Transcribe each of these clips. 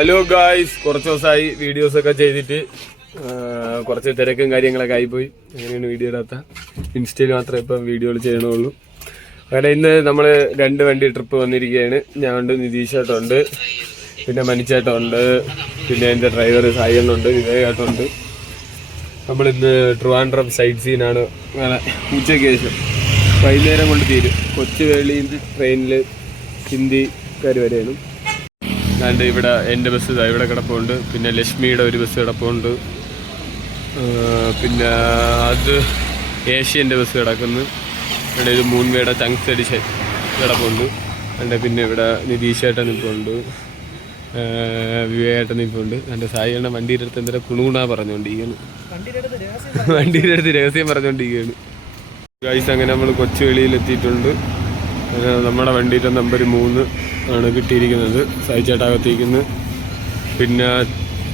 Hello guys കുറച്ച് ദിവസമായി videos ഒക്കെ ചെയ്തിട്ട് കുറച്ച് തിരക്കും കാര്യങ്ങളൊക്കെ ആയിപ്പോയി. അങ്ങനെയാണ് വീഡിയോ ഇടാത്ത? ഇൻസ്റ്റയിൽ മാത്രമേ ഇപ്പം വീഡിയോകൾ ചെയ്യണുള്ളൂ. അങ്ങനെ ഇന്ന് നമ്മൾ രണ്ട് വണ്ടി ട്രിപ്പ് വന്നിരിക്കുകയാണ്. ഞാൻ ഉണ്ട് നിതീഷ് ചേട്ടനുണ്ട് പിന്നെ മനിച്ചേട്ടുണ്ട് പിന്നെ എന്റെ ഡ്രൈവർ സായണ്ണുണ്ട് വിവേകേട്ടനുണ്ട് നമ്മളിന്ന് ട്രിവാൻഡ്രം സൈഡ് സീനാണ് ഉച്ചയ്ക്ക് ശേഷം വൈകുന്നേരം കൊണ്ട് തീരും. കൊച്ചുവേളിയിൽ നിന്ന് ട്രെയിനിൽ ഹിന്ദിക്കാർ വരെയാണ്. അല്ലാണ്ട് ഇവിടെ എന്റെ ബസ് ഇതാ ഇവിടെ കിടപ്പുണ്ട്. പിന്നെ ലക്ഷ്മിയുടെ ഒരു ബസ് കിടപ്പുണ്ട്. പിന്നെ അത് ഏഷ്യന്റെ ബസ് കിടക്കുന്നു. ഇവിടെ ഒരു മൂൺവേയുടെ ചങ്ക്സ് എഡിഷൻ കിടപ്പുണ്ട്. എന്റെ പിന്നെ ഇവിടെ നിതീഷ് ഏട്ടൻ ഇപ്പോൾ ഉണ്ട് വിവേകേട്ടൻ ഇപ്പോൾ ഉണ്ട് എന്റെ സായിയുടെ വണ്ടിയുടെ അടുത്ത് എന്തെങ്കിലും കുണുകുണാ പറഞ്ഞുകൊണ്ടിരിക്കുകയാണ്. വണ്ടിയുടെ അടുത്ത് രഹസ്യം പറഞ്ഞുകൊണ്ടിരിക്കുകയാണ്. ഗൈസ് അങ്ങനെ നമ്മൾ കൊച്ചുവേളിയിൽ എത്തിയിട്ടുണ്ട്. നമ്മുടെ വണ്ടിയുടെ നമ്പർ മൂന്ന് ആണ് കിട്ടിയിരിക്കുന്നത്. സായിച്ചേട്ടാകത്തിരിക്കുന്നത് പിന്നെ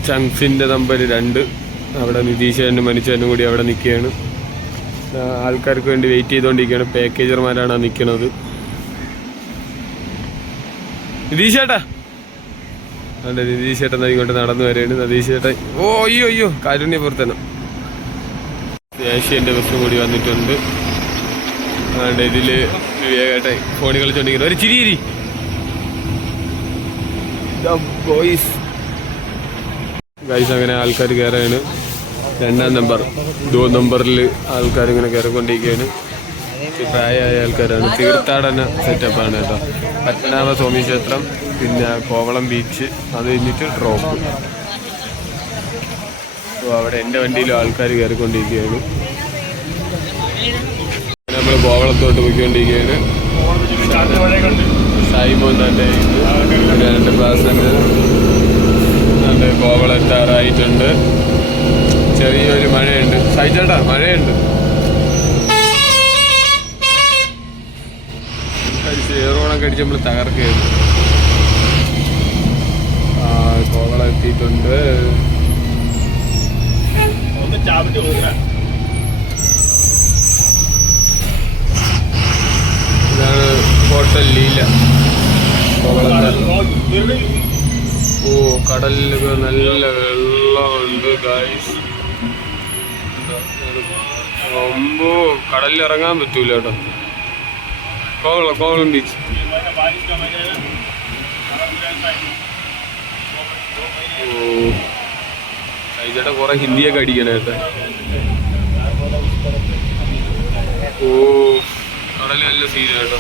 ചങ്സിന്റെ നമ്പർ രണ്ട്. അവിടെ നിതീശനും മനുഷ്യനും കൂടി അവിടെ നിൽക്കുകയാണ്. ആൾക്കാർക്ക് വേണ്ടി വെയിറ്റ് ചെയ്തുകൊണ്ടിരിക്കുകയാണ്. പാക്കേജർമാരാണ് നിൽക്കുന്നത്. നിതീഷേട്ടാ അതെ നിതീഷേട്ടൻ ഇങ്ങോട്ട് നടന്നു വരികയാണ്. നിതീഷേട്ടൻ ഓ അയ്യോ അയ്യോ കാരുണ്യപ്രവർത്തനം ഏഷ്യന്റെ ബസ്സും കൂടി വന്നിട്ടുണ്ട്. അതുകൊണ്ട് ഇതിൽ വിവേകട്ടെ ഫോണിൽ കളിച്ചോണ്ടിരിക്കുന്നു ഒരു ചിരി ചിരി. ബോയ്സ് ഗൈസ് അങ്ങനെ ആൾക്കാർ കയറാണ് രണ്ടാം നമ്പർ ദോ നമ്പറിൽ ആൾക്കാർ ഇങ്ങനെ കയറിക്കൊണ്ടിരിക്കുകയാണ് പ്രായമായ ആൾക്കാരാണ്. തീർത്ഥാടന സെറ്റപ്പാണ് കേട്ടോ. പത്മനാഭ സ്വാമി ക്ഷേത്രം പിന്നെ കോവളം ബീച്ച് അത് കഴിഞ്ഞിട്ട് ഡ്രോപ്പ് അപ്പോൾ അവിടെ എന്റെ വണ്ടിയിലും ആൾക്കാർ കയറിക്കൊണ്ടിരിക്കുകയാണ് നമ്മൾ കോവളത്തോട്ട് പോയിക്കൊണ്ടിരിക്കുകയാണ്. സായിമോൻ തന്നെ രണ്ട് പാസഞ്ചർ നല്ല കോവളം എത്താറായിട്ടുണ്ട് ചെറിയൊരു മഴയുണ്ട്. സായിച്ചേട്ടാ മഴയുണ്ട്. ഏറോണൊക്കെ അടിച്ച് നമ്മൾ തകർക്കുകയാണ്. കോവളം എത്തിയിട്ടുണ്ട്. ഇതാണ് ഹോട്ടൽ ഓ കടലിലൊക്കെ നല്ല വെള്ളമുണ്ട് ഗൈസ് അമ്പോ കടലിൽ ഇറങ്ങാൻ പറ്റൂല കേട്ടോ. കോവളം കോവളം ബീച്ച് ഓ ചേട്ടാ കുറെ ഹിന്ദിയൊക്കെ അടിക്കണേ കേട്ടോ. ഓ കടൽ നല്ല സീന കേട്ടോ.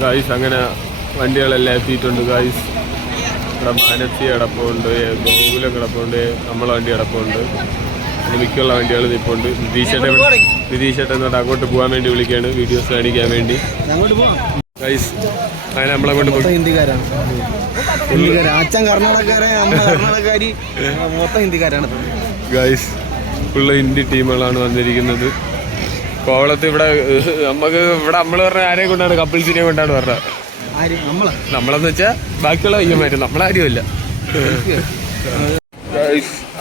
ഗായ്സ് അങ്ങനെ വണ്ടികളെല്ലാം എത്തിയിട്ടുണ്ട് ഗായ്സ് ഇവിടെ മാനസി കിടപ്പുണ്ട് ഗോകുലം കിടപ്പുണ്ട് നമ്മളെ വണ്ടി കിടപ്പുണ്ട്. പിന്നെ മിക്കുള്ള വണ്ടികൾ നിൽപ്പുണ്ട് നിതീഷേട്ടൻ നിതീഷേട്ടൻ എന്നിട്ട് അങ്ങോട്ട് പോകാൻ വേണ്ടി വിളിക്കുകയാണ് വീഡിയോസ് കാണിക്കാൻ വേണ്ടി. ഗൈസ് അങ്ങനെ നമ്മളെ കൊണ്ട് അച്ഛൻ കർണാടകക്കാരെ അമ്മ കർണാടകക്കാരി. മൊത്തം ഹിന്ദിക്കാരാണ്. ഗൈസ് ഫുള്ള് ഹിന്ദി ടീമുകളാണ് വന്നിരിക്കുന്നത്. കോവളത്ത് ഇവിടെ നമുക്ക് ഇവിടെ നമ്മൾ പറഞ്ഞ ആരെയും കൊണ്ടാണ് കപ്പിൾസിനെ കൊണ്ടാണ് പറഞ്ഞത്? നമ്മളെന്ന് വെച്ചാ ബാക്കിയുള്ള പയ്യന്മാര് നമ്മളാരുമല്ല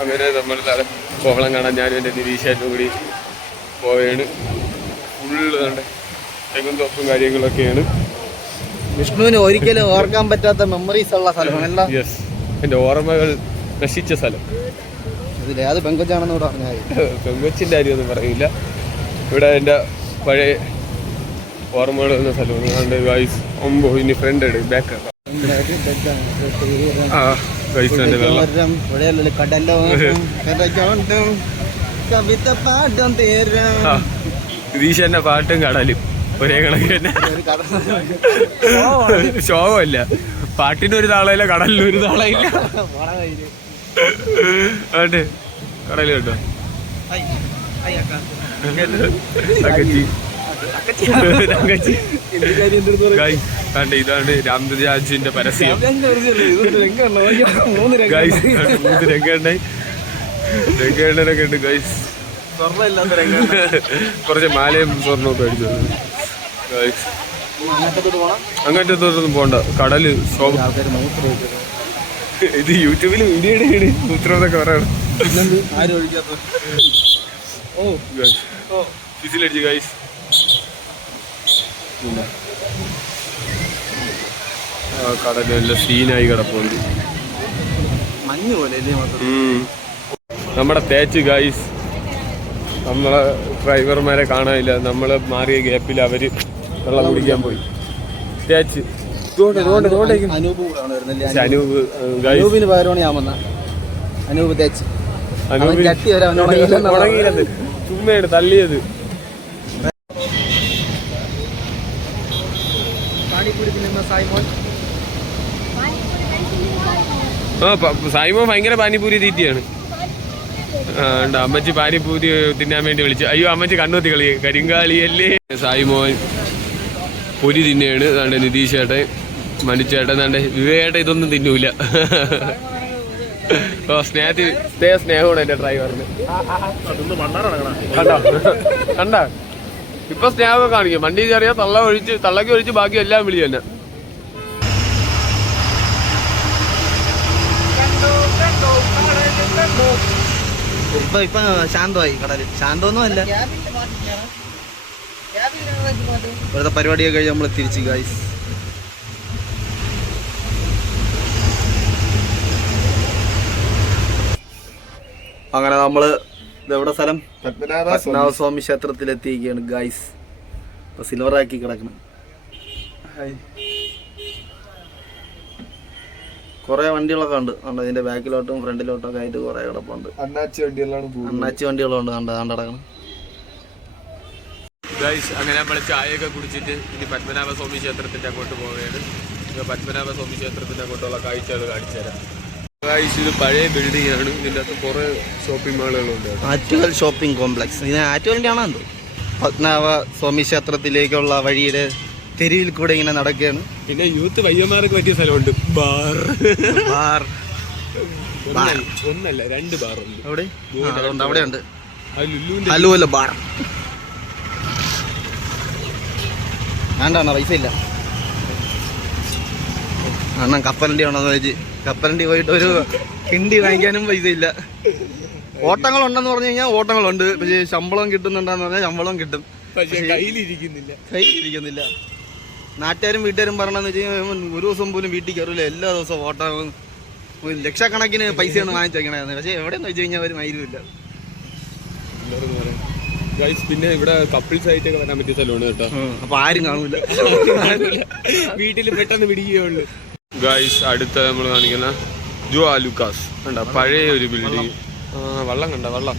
അങ്ങനെ നമ്മൾ കോവളം കാണാൻ ഞാനും എന്റെ നിരീക്ഷായിട്ടും കൂടി പോവുകയാണ് ഫുള്ള് കണ്ടേ തെങ്ങും തോപ്പും കാര്യങ്ങളൊക്കെയാണ്. വിഷ്ണുവിന് ഒരിക്കലും ഓർക്കാൻ പറ്റാത്ത മെമ്മറീസ് ഉള്ള സ്ഥലം യെസ് എന്റെ ഓർമ്മകൾ നശിച്ച സ്ഥലം. അത് പെങ്കൊച്ചാണെന്ന് പറഞ്ഞാൽ പെങ്കൊച്ചിന്റെ കാര്യമൊന്നും പറയില്ല. ഇവിടെ എന്റെ പഴയ ഓർമ്മകൾ എന്ന സ്ഥലം. അതുകൊണ്ട് വൈസ് ഒമ്പോ ഇനി ഫ്രണ്ട് ഉണ്ട് ബാക്ക് ആ എന്റെ വെള്ളം. പാട്ടും കടലും. ഒരേ കണക്ക് തന്നെ. ശോകമല്ല പാട്ടിന് ഒരു താളയില്ല കടലിന് ഒരു താളയില്ല കടൽ കേട്ടോ ഗൈസ് ഇതാണ് രാംരാജിന്റെ പരസ്യം. ഗൈസ് മൂന്ന് രംഗണ്ണനൊക്കെ ഉണ്ട് ഗൈസ്. കുറച്ച് മാലയും സ്വർണമൊക്കെ അടിച്ചത് ഗൈസ് അങ്ങനത്തെ തൊട്ടൊന്നും പോണ്ട. കടൽ ശോഭ മൂത്രം. ഇത് യൂട്യൂബിൽ വീഡിയോ ഉത്തരം എന്നൊക്കെ പറയണം. ആരും ഒഴിക്കാത്ത ഓ ഗൈസ് ഓ വിസിലടിച്ച് ഗൈസ് കടൽ നല്ല സീനായി കിടപ്പുണ്ട്. മഞ്ഞ് പോലെ നമ്മുടെ തേച്ച് ഗൈസ് നമ്മളെ ഡ്രൈവർമാരെ കാണാനില്ല. നമ്മൾ മാറിയ ഗ്യാപ്പിൽ അവർ വെള്ളം കുടിക്കാൻ പോയി. തേച്ച്. അനൂപ് അനൂപ് ഗൈസ് തേച്ച്. അനൂപ് ചട്ടി ചുമ്മയാണ് തള്ളിയത്. സായ്മോൻ ആ ഭയങ്കര പാനിപൂരി തീറ്റിയാണ്. ആ ഉണ്ട് അമ്മച്ചി പാനിപൂരി തിന്നാൻ വേണ്ടി വിളിച്ചു. അയ്യോ അമ്മച്ചി കണ്ണൂത്തി കളി കരിങ്കാളിയല്ലേ? സായിമോൻ പൊരി തിന്നെയാണ്. നിതീഷ് ചേട്ടൻ മനുച്ചേട്ടൻ വിവേകേട്ടൻ ഇതൊന്നും തിന്നൂല. സ്നേഹത്തിൽ സ്നേഹ സ്നേഹമാണ് എന്റെ ഡ്രൈവറിന്. കണ്ടോ? കണ്ട? ഇപ്പൊ സ്നേഹമൊക്കെ കാണിക്കും. വണ്ടി ചെറിയ തള്ള ഒഴിച്ച് തള്ളക്ക് ഒഴിച്ച് ബാക്കി എല്ലാം വിളി തന്നെ. ഇപ്പൊ ഇപ്പൊ ശാന്തമായി കടൽ. ശാന്തമൊന്നും അല്ല. ഇവിടുത്തെ പരിപാടിയൊക്കെ കഴിഞ്ഞ് നമ്മൾ തിരിച്ചു ഗൈസ് അങ്ങനെ നമ്മൾ ഇതെവിടെ സ്ഥലം? പത്മനാഭസ്വാമി. ക്ഷേത്രത്തിൽ എത്തിയിരിക്കുകയാണ് ഗൈസ് ഇപ്പൊ സിൽവർ ആക്കി കിടക്കണം. കുറെ വണ്ടികളൊക്കെ ഉണ്ട്. കണ്ടോ ഇതിന്റെ ബാക്കിലോട്ടും ഫ്രണ്ടിലോട്ടും ഒക്കെ ആയിട്ട് കുറെ കിടപ്പുണ്ട്. അണ്ണാച്ചി വണ്ടികളാണ് അണ്ണാച്ചി വണ്ടികളുണ്ട് കണ്ടോ കണ്ട കിടക്കണം ഗൈസ് അങ്ങനെ നമ്മൾ ചായയൊക്കെ കുടിച്ചിട്ട് ഇനി പത്മനാഭ സ്വാമി ക്ഷേത്രത്തിന്റെ അങ്ങോട്ട് പോവുകയാണ്. പത്മനാഭ സ്വാമി ക്ഷേത്രത്തിന്റെ അങ്ങോട്ടുള്ള കാഴ്ചകൾ കാണിച്ചു തരാം ഇത് പഴയ ബിൽഡിംഗ് ആണ്. ഇതിന്റെ അകത്ത് കുറെ ഷോപ്പിംഗ് മാളുകളുണ്ട് ആറ്റുകൽ ഷോപ്പിംഗ് കോംപ്ലക്സ് ഇത് ആറ്റുകലിന്റെ ആണോ എന്തോ? പത്മനാഭ സ്വാമി ക്ഷേത്രത്തിലേക്കുള്ള വഴിയുടെ തെരുവിൽ കൂടെ ഇങ്ങനെ നടക്കുകയാണ്. പിന്നെ യൂത്ത് വയ്യന്മാർക്ക് പറ്റിയ സ്ഥലമുണ്ട്. ബാർ. ബാർ. ഒന്നല്ല രണ്ട് ബാർ ഉണ്ട്. എവിടെ ആ, അവിടെ ഉണ്ട് അലുവല്ല ബാർ. വേണ്ടാണോ പൈസ ഇല്ല അണ്ണൻ കപ്പലിന്റെ ആണോ എന്ന് വെച്ച് കപ്പലണ്ടി പോയിട്ട് ഒരു കിണ്ടി വാങ്ങിക്കാനും പൈസ ഇല്ല. ഓട്ടങ്ങൾ ഉണ്ടെന്ന് പറഞ്ഞു കഴിഞ്ഞാൽ ഓട്ടങ്ങളുണ്ട്. പക്ഷേ ശമ്പളം കിട്ടുന്നുണ്ടെന്ന് പറഞ്ഞാൽ ശമ്പളം കിട്ടും. കയ്യിലിരിക്കുന്നില്ല. കയ്യിലിരിക്കുന്നില്ല. നാട്ടുകാരും വീട്ടുകാരും പറഞ്ഞെന്ന് വെച്ച് കഴിഞ്ഞാൽ ഒരു ദിവസം പോലും വീട്ടിൽ കയറില്ല എല്ലാ ദിവസവും ഓട്ടം ലക്ഷക്കണക്കിന് പൈസയാണ് വാങ്ങിച്ചേക്കണേ പക്ഷേ എവിടെയെന്ന് വെച്ച് കഴിഞ്ഞാൽ മൈരുമില്ല ഗൈസ് പിന്നെ ഇവിടെ കപ്പിൾസ് ആയിട്ടൊക്കെ വരാൻ പറ്റിയ സ്ഥലമാണ് കേട്ടോ. അപ്പൊ ആരും കാണൂല. വീട്ടിൽ പെട്ടെന്ന് പിടിക്കുകയുള്ളു. ഗൈസ് അടുത്ത നമ്മൾ കാണിക്കുന്ന ജോ ആലുക്കാസ് കണ്ട? പഴയ ഒരു ബിൽഡിംഗ് ആ വെള്ളം കണ്ട? വെള്ളം.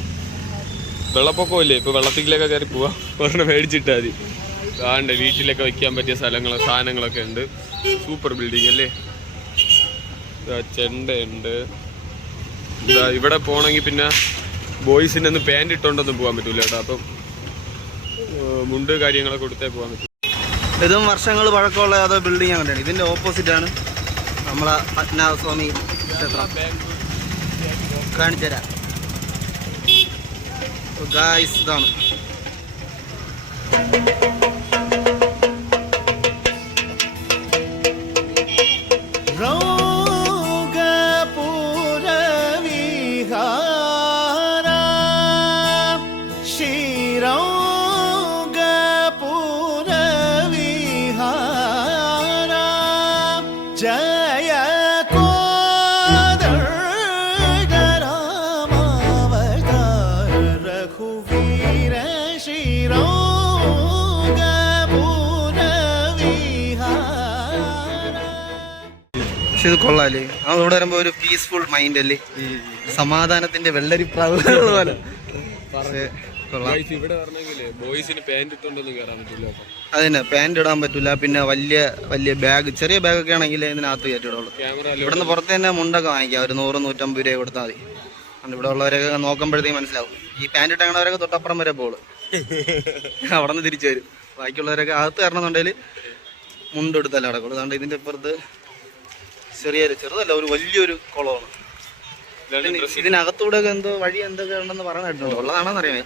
വെള്ളപ്പൊക്കമില്ലേ ഇപ്പൊ വെള്ളത്തിലേക്കൊക്കെ കയറി പോവാ. ഒരെണ്ണം മേടിച്ചിട്ടാ മതി. കാണ്ട വീട്ടിലൊക്കെ വെക്കാൻ പറ്റിയ സ്ഥലങ്ങൾ സാധനങ്ങളൊക്കെ ഉണ്ട്. സൂപ്പർ ബിൽഡിംഗ് അല്ലേ? ചെണ്ടയുണ്ട്. ഇതാ ഇവിടെ പോണെങ്കിൽ പിന്നെ ബോയ്സിന്റെ ഒന്ന് പാന്റ് ഇട്ടോണ്ടൊന്നും പോകാൻ പറ്റൂല കേട്ടോ. അപ്പം മുണ്ട് കാര്യങ്ങളൊക്കെ കൊടുത്തേ പോകാൻ പറ്റും. ഇതും വർഷങ്ങൾ പഴക്കമുള്ള അതോ ബിൽഡിംഗ് അങ്ങനെയാണ് ഇതിന്റെ ഓപ്പോസിറ്റ് ആണ്. നമ്മളെ പത്മനാഭസ്വാമി ക്ഷേത്രം. കാണിച്ചു തരാം ഗായ്സ് ഇതാണ്. പക്ഷെ ഇത് കൊള്ളാല്ലേ? ആ ഇവിടെ വരുമ്പോ ഒരു പീസ്ഫുൾ മൈൻഡ് അല്ലേ? സമാധാനത്തിന്റെ വെള്ളരിപ്രാവ് പോലെ. പാന്റ് കൊള്ളാം. ഇവിടെ വരണമെങ്കിലേ ബോയ്സിന് പാന്റ് ഇട്ടോണ്ടൊന്നും കയറാൻ പറ്റില്ല കേട്ടോ. അതിന് ഇടാൻ പറ്റൂല പിന്നെ വലിയ വലിയ ബാഗ് ചെറിയ ബാഗ് ഒക്കെ ആണെങ്കിൽ ഇതിനകത്ത് കയറ്റിടുള്ളൂ ഇവിടെ നിന്ന് പുറത്ത് തന്നെ മുണ്ടൊക്കെ വാങ്ങിക്കാം. ഒരു നൂറ് നൂറ്റമ്പത് രൂപ കൊടുത്താൽ മതി. അതുകൊണ്ട് ഇവിടെ ഉള്ളവരൊക്കെ നോക്കുമ്പോഴത്തേക്ക് മനസ്സിലാവും. ഈ പാന്റ് ഇട്ടങ്ങണവരൊക്കെ തൊട്ടപ്പുറം വരെ പോൾ. അവിടെ നിന്ന് തിരിച്ചു വരും. ബാക്കിയുള്ളവരൊക്കെ അകത്ത് കയറണമെന്നുണ്ടെങ്കിൽ മുണ്ട് എടുത്തല്ല അടക്കുള്ളൂ അതുകൊണ്ട് ഇതിന്റെ അപ്പുറത്ത് ചെറിയൊരു ചെറുതല്ല ഒരു വലിയൊരു കുളമാണ്. ഇതിനകത്തൂടെ എന്തോ വഴി എന്തൊക്കെ ഉണ്ടെന്ന് പറഞ്ഞു കേട്ടിട്ടുണ്ട് ഉള്ളതാണെന്ന് അറിയാമേ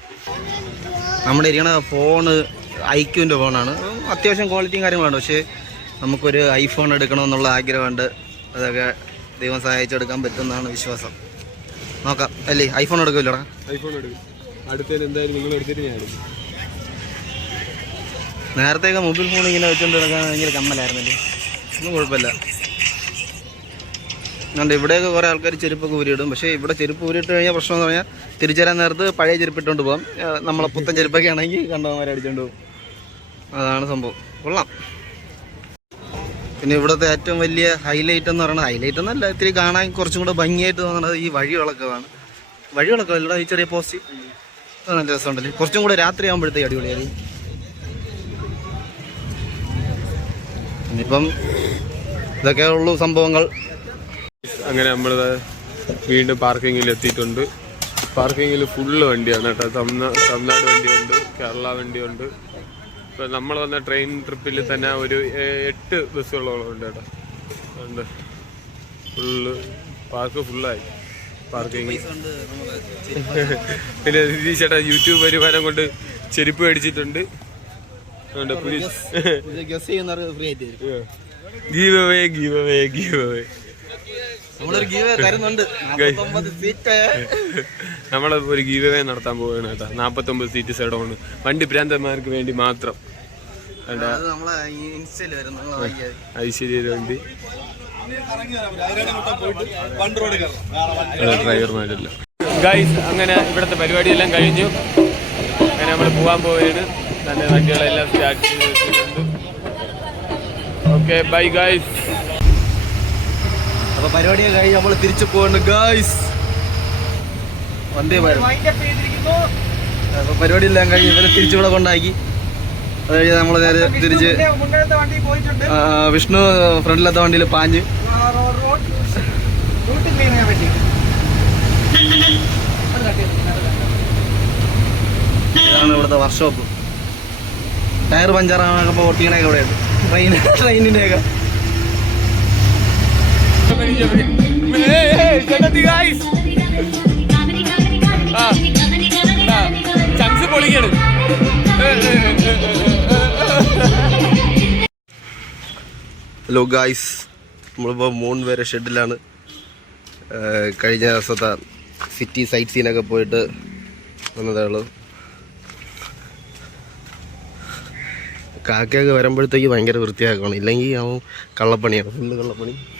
നമ്മുടെ ഇരിക്കണ ഫോണ് ഐക്യുവിന്റെ ഫോണാണ്. അത്യാവശ്യം ക്വാളിറ്റിയും കാര്യങ്ങളുണ്ട്. പക്ഷേ നമുക്കൊരു ഐഫോൺ എടുക്കണമെന്നുള്ള ആഗ്രഹമുണ്ട്. അതൊക്കെ ദൈവം സഹായിച്ചെടുക്കാൻ പറ്റുമെന്നാണ് വിശ്വാസം. നോക്കാം. അല്ലേ ഐഫോൺ എടുക്കില്ലടാ? ഐഫോൺ എടുക്കും. അടുത്തതിന് എന്തായാലും നിങ്ങൾ എടുത്തിട്ട് ഞാൻ നേരത്തെയൊക്കെ മൊബൈൽ ഫോൺ ഇങ്ങനെ വെച്ചുകൊണ്ട് നടക്കാൻ ഭയങ്കര കമ്മലായിരുന്നല്ലേ? ഒന്നും കുഴപ്പമില്ല. അതുകൊണ്ട് ഇവിടെയൊക്കെ കുറേ ആൾക്കാർ ചെരുപ്പൊക്കെ ഊരിയിടും. പക്ഷേ ഇവിടെ ചെരുപ്പ് ഊരിയിട്ട് കഴിഞ്ഞാൽ പ്രശ്നം എന്ന് പറഞ്ഞാൽ തിരിച്ചു നേരത്ത് പഴയ ചെരുപ്പ് ഇട്ടുകൊണ്ട് പോകാം നമ്മളെ പുത്തൻ ചെരുപ്പൊക്കെ ആണെങ്കിൽ കണ്ടവന്മാരെ അടിച്ചുകൊണ്ട് പോകും അതാണ് സംഭവം. കൊള്ളാം. പിന്നെ ഇവിടുത്തെ ഏറ്റവും വലിയ ഹൈലൈറ്റ് എന്ന് പറയുന്നത് ഹൈലൈറ്റ് എന്നല്ല ഇത്തിരി കാണാൻ കുറച്ചും കൂടെ ഭംഗിയായിട്ട് തോന്നുന്നത് ഈ വഴിവിളക്കമാണ്. വഴിവിളക്കം ഇവിടെ ഈ ചെറിയ പോസ്റ്റ് നല്ല രസമുണ്ടല്ലേ കുറച്ചും കൂടെ രാത്രി ആകുമ്പോഴത്തേക്ക് അടിപൊളിയായി ഇനിയിപ്പം ഇതൊക്കെ ഉള്ളൂ സംഭവങ്ങൾ. അങ്ങനെ നമ്മൾ വീണ്ടും പാർക്കിങ്ങിൽ എത്തിയിട്ടുണ്ട് പാർക്കിങ്ങിൽ ഫുള്ള് വണ്ടിയാണ് കേട്ടോ. തമിഴ്നാ തമിഴ്നാട് വണ്ടിയുണ്ട് കേരള വണ്ടിയുണ്ട്. ഇപ്പം നമ്മൾ വന്ന ട്രെയിൻ ട്രിപ്പിൽ തന്നെ ഒരു എട്ട് ബസ്സുകളോളം ഉണ്ട് കേട്ടോ. ഉണ്ട് ഫുള്ള് പാർക്ക് ഫുള്ളായി പാർക്കിങ് പിന്നെ രതീഷ് ചേട്ടാ യൂട്യൂബ് വരുമാനം കൊണ്ട് ചെരുപ്പ് മേടിച്ചിട്ടുണ്ട്. Give away give away give away നമ്മൾ ഒരു ഗീവ് അവേ നടത്താൻ പോവുകയാണ് കേട്ടോ. നാപ്പത്തൊമ്പത് സീറ്റ് സൈഡോണ് വണ്ടി ഭ്രാന്തന്മാർക്ക് വേണ്ടി മാത്രം. നമ്മളെ നമ്മളെ ഐശ്വര്യ വണ്ടി. ഡ്രൈവർമാരല്ല. ഗൈസ് അങ്ങനെ ഇവിടുത്തെ പരിപാടിയെല്ലാം കഴിഞ്ഞു. അങ്ങനെ നമ്മൾ പോകാൻ പോവുകയാണ്. തന്നെ വണ്ടികളെല്ലാം സ്റ്റാർട്ട് ചെയ്ത് വെച്ചിട്ടുണ്ട്. ഓക്കെ ബൈ ഗൈസ് അപ്പൊ പരിപാടിയൊക്കെ കഴിഞ്ഞ് നമ്മൾ തിരിച്ചു പോകുന്നു ഗായ്സ് വന്ദേ ഭാരത്. പരിപാടി എല്ലാം കഴിഞ്ഞ് ഇവരെ തിരിച്ചു ഇവിടെ കൊണ്ടാക്കി. അത് കഴിഞ്ഞ് നമ്മൾ നേരെ തിരിച്ച് വിഷ്ണു ഫ്രണ്ടിലത്തെ വണ്ടിയിൽ പാഞ്ഞ് ഇതാണ് ഇവിടുത്തെ വർക്ക്ഷോപ്പ് ടയർ പഞ്ചറാണൊക്കെ ഒട്ടിക്കണൊക്കെ ഇവിടെയുണ്ട്. ട്രെയിൻ ഹലോ ഗായ്സ് നമ്മളിപ്പോൾ മൂന്ന് പേരെ ഷെഡിലാണ്. കഴിഞ്ഞ ദിവസത്തെ സിറ്റി സൈറ്റ് സീനൊക്കെ പോയിട്ട് വന്നതേ ഉള്ളൂ. കാക്കയൊക്കെ വരുമ്പോഴത്തേക്ക് ഭയങ്കര വൃത്തിയാക്കണം. ഇല്ലെങ്കിൽ അവൻ കള്ളപ്പണിയാണ് ഫുള്ള് കള്ളപ്പണി.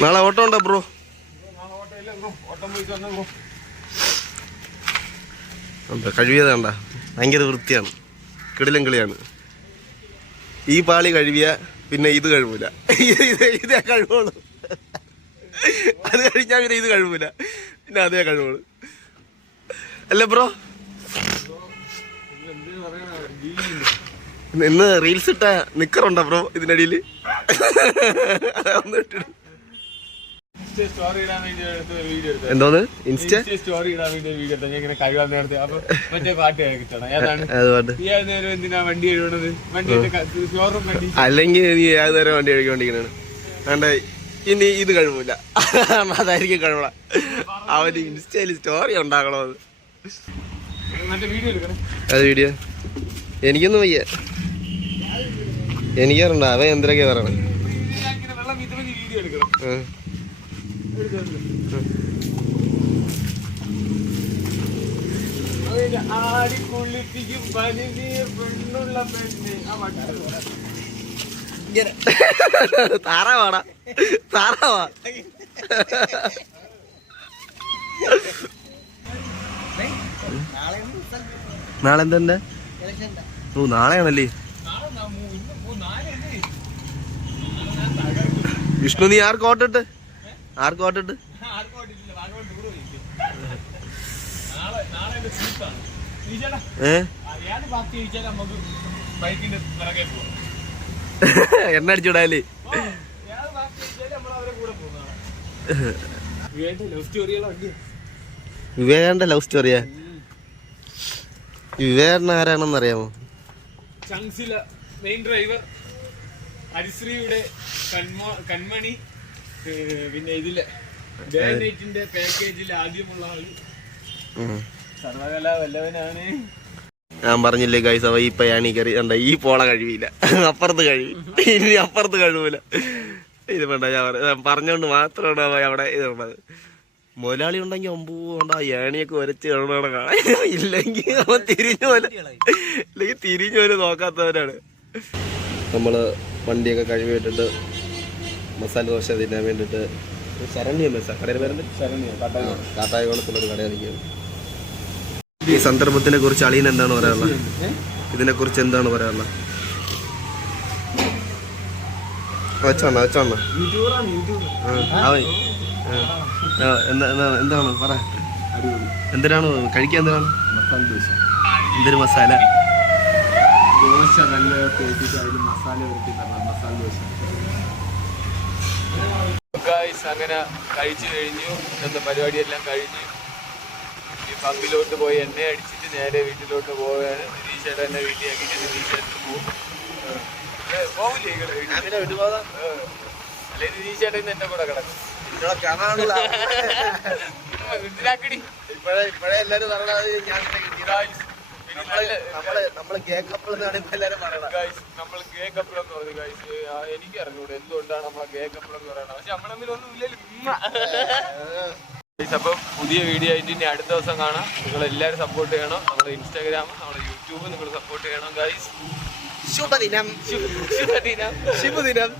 നാളെ ഓട്ടോ ഉണ്ടോ ബ്രോ? ഉണ്ട്? കഴുകിയത് കണ്ട? ഭയങ്കര വൃത്തിയാണ്. കിടിലും കിളിയാണ്. ഈ പാളി കഴുകിയ പിന്നെ ഇത് കഴുകൂല ഇത് കഴുകുള്ളൂ അത് കഴിഞ്ഞാൽ പിന്നെ ഇത് കഴുകൂല പിന്നെ അതേ കഴുകുള്ളൂ അല്ല ബ്രോ? ഇന്ന് റീൽസ് ഇട്ട നിക്കറുണ്ടോ ബ്രോ ഇതിനടിയിൽ സ്റ്റോറി ഇടാൻ വേണ്ടി എടുത്ത ഒരു വീഡിയോ എടുത്തത് എന്തോന്ന്? ഇൻസ്റ്റ? സ്റ്റോറി ഇടാൻ വേണ്ടി വീഡിയോ എടുത്തത്. ഞാൻ ഇങ്ങനെ കഴിവാൻ നേരത്തെ അപ്പൊ മറ്റേ പാട്ട് കിട്ടണം. ഏതാണ്? ഈ നേരം എന്തിനാ വണ്ടി എഴുതണത്? വണ്ടി ഷോറൂം വണ്ടി. അല്ലെങ്കിൽ നീ ഏത് നേരം വണ്ടി എഴുതിക്കൊണ്ടിരിക്കണാണ് വേണ്ട ഇനി ഇത് കഴിവില്ല അതായിരിക്കും കഴിവള അവന് ഇൻസ്റ്റയിൽ സ്റ്റോറി ഉണ്ടാക്കണോ അത് അത് വീഡിയോ എനിക്കൊന്നും വയ്യ. എനിക്കറിയണ്ട. അവൻ എന്തിനൊക്കെ പറയണേ? ആടി കുളിപ്പിക്കും പനിനീർ പെണ്ണുള്ള പെണ്ണ്. നാളെ എന്താ ഓ നാളെയാണല്ലേ. വിഷ്ണു നീ ആർക്ക് ഓട്ടിട്ട് ആർക്ക് പോകാം എണ്ണ വണ്ടി വിവേകാന്റെ ലവ് സ്റ്റോറിയാ? വിവേകണ്ണ ആരാണെന്ന് അറിയാമോ ചങ്സില മെയിൻ ഡ്രൈവർ ഹരിശ്രീയുടെ കൺമോ കൺമണി പിന്നെ ഇതിൽ ഡേ നൈറ്റിന്റെ പാക്കേജിൽ ആദ്യമുള്ള ആൾ. സർവകലാ വല്ലവനാണ്. ഞാൻ പറഞ്ഞില്ലേ ഗൈസ് അവ ഈ പയാണി കറി കണ്ട ഈ പോള കഴിവില്ല. അപ്പുറത്ത് കഴിവി ഇനി അപ്പുറത്ത് കഴിവില്ല ഇത് വേണ്ട ഞാൻ പറ- ഞാൻ പറഞ്ഞോണ്ട് മാത്രമാണ് അവ അവിടെ ഇത് വേണ്ടത് മുതലാളി ഉണ്ടെങ്കിൽ ഒമ്പൂ കൊണ്ട് ആ ഏണിയൊക്കെ ഒരച്ച് കാണണം കാണാൻ. ഇല്ലെങ്കിൽ അവൻ തിരിഞ്ഞു പോലെ ഇല്ലെങ്കിൽ തിരിഞ്ഞു പോലെ നോക്കാത്തവരാണ് നമ്മൾ വണ്ടിയൊക്കെ കഴുകിയിട്ടിട്ട് മസാല ദോശ തിന്നാൻ വേണ്ടിട്ട് ശരണ്യ മെസ്സ കടയിൽ വരുന്നത് കാട്ടായകോണത്തുള്ളൊരു കടയിൽ നിൽക്കുകയാണ് ഈ സന്ദർഭത്തിനെ കുറിച്ച് അളിയൻ എന്താണ് പറയാനുള്ളത് ഇതിനെ കുറിച്ച് എന്താണ് പറയാനുള്ളത് വെച്ചോണ്ണ വെച്ചോണ്ണ. എന്താണ്? പറ. എന്തിനാണ്? കഴിക്കാൻ എന്തിനാണ്? എന്തൊരു മസാല? ദോശ നല്ല മസാല മസാല ദോശ. ഗായ്സ് അങ്ങനെ കഴിച്ചു കഴിഞ്ഞു. ഇന്നത്തെ പരിപാടിയെല്ലാം കഴിഞ്ഞു. ഈ പമ്പിലോട്ട് പോയി എണ്ണ അടിച്ചിട്ട് നേരെ വീട്ടിലോട്ട് പോവുകയാണ്. നിരീക്ഷയുടെ എന്നെ വീട്ടിലാക്കിയിട്ട് ചേട്ടൻ പോകും പോകില്ലേ പോവില്ലേ നിങ്ങൾ വീട്ടിൽ? ഏ. അല്ലേ നിതീഷ് ചേട്ടൻ ഇന്ന് എന്റെ കൂടെ കിടക്കും. ഇപ്പഴേ ഇപ്പഴേ എല്ലാരും പറഞ്ഞത് ഞാൻ നമ്മൾ ഗേ കപ്പിൾ എന്ന് പറഞ്ഞു ഗൈസ് എനിക്ക് അറിഞ്ഞൂടെ എന്തുകൊണ്ടാണ് നമ്മളെ ഗേ കപ്പിൾ എന്ന് പക്ഷെ ഒന്നും ഇല്ലല്ലോ അപ്പം പുതിയ വീഡിയോ ആയിട്ട് ഇനി അടുത്ത ദിവസം കാണാം. നിങ്ങൾ എല്ലാരും സപ്പോർട്ട് ചെയ്യണം. നമ്മുടെ ഇൻസ്റ്റാഗ്രാം നമ്മുടെ യൂട്യൂബ് നിങ്ങൾ സപ്പോർട്ട് ചെയ്യണം ഗൈസ് ശുഭദിനം. ശുഭദിനം. ശുഭദിനം.